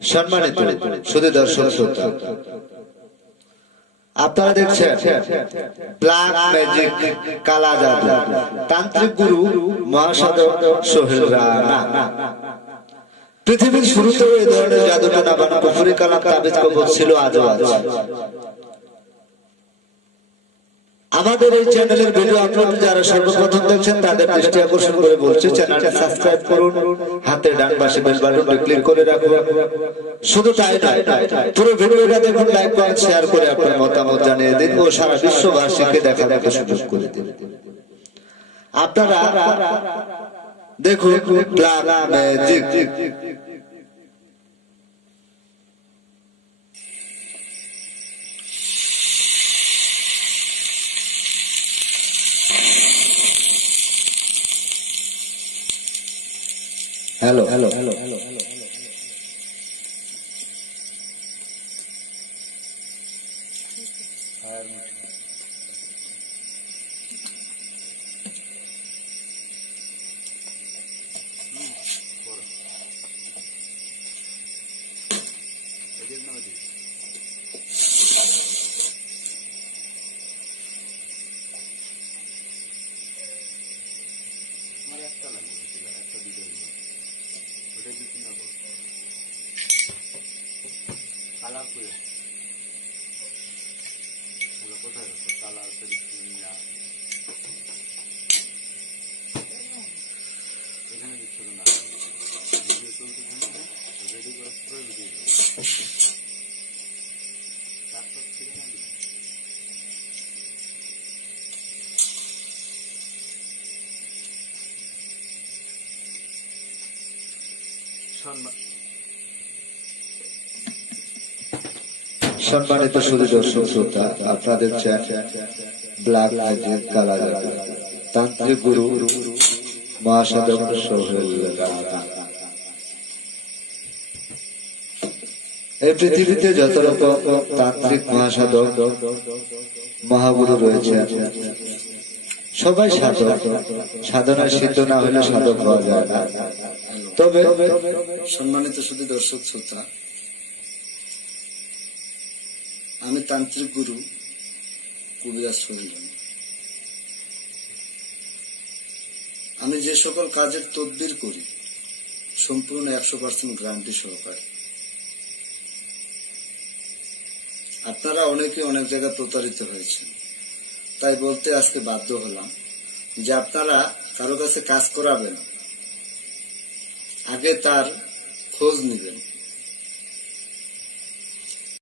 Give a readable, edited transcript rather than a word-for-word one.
সম্মানিত শুধু দর্শক শ্রোতা, আপনারা দেখছেন ব্ল্যাক ম্যাজিক কালা জাদু তান্ত্রিক গুরু মহাসাধক সোহেল রানা। পৃথিবীর শুরুতে এই ধরনের জাদুটা নাবান কুফরি কালাম তাবিজ কবজ ছিল, আজও আছে। আমাদের এই চ্যানেলের ভিডিও আপলোড যারা সর্বপ্রথম দেখছেন তাদের দৃষ্টি আকর্ষণ করে বলছি, চ্যানেলটি সাবস্ক্রাইব করুন, হাতের ডান পাশে বেল বাটনটি ক্লিক করে রাখুন। শুধু তাই নয়, পুরো ভিডিওটা দেখুন, লাইক কমেন্ট শেয়ার করে আপনার মতামত জানিয়ে দিন ও সারা বিশ্ববাসীকে দেখার মতো সুযোগ করে দিন। আপনারা দেখুন black magic. Hello hello hello hello hello সম্মানিত শুধু দর্শক শ্রোতা, আপনাদের চ্যানেল ব্ল্যাক ম্যাজিক কালা জাদু তান্ত্রিক গুরু মহাসাধক সোহেল রানা। এই পৃথিবীতে যত রকম তান্ত্রিক মহাসাধক মহাগুরু রয়েছে, সবাই সাধক। সাধনায় সিদ্ধ না হলে সাধক হওয়া যায় না। তবে সম্মানিত শুধু দর্শক শ্রোতা, আমি তান্ত্রিক গুরু কবিরাজ সোহেল রানা। আমি যে সকল কাজের তদবির করি সম্পূর্ণ 100% গ্যারান্টি সহকারে। আপনারা অনেকে অনেক জায়গায় প্রতারিত হয়েছেন, তাই বলতে আজকে বাধ্য হলাম যে আপনারা কারো কাছে কাজ করাবেন, আগে তার খোঁজ নেবেন।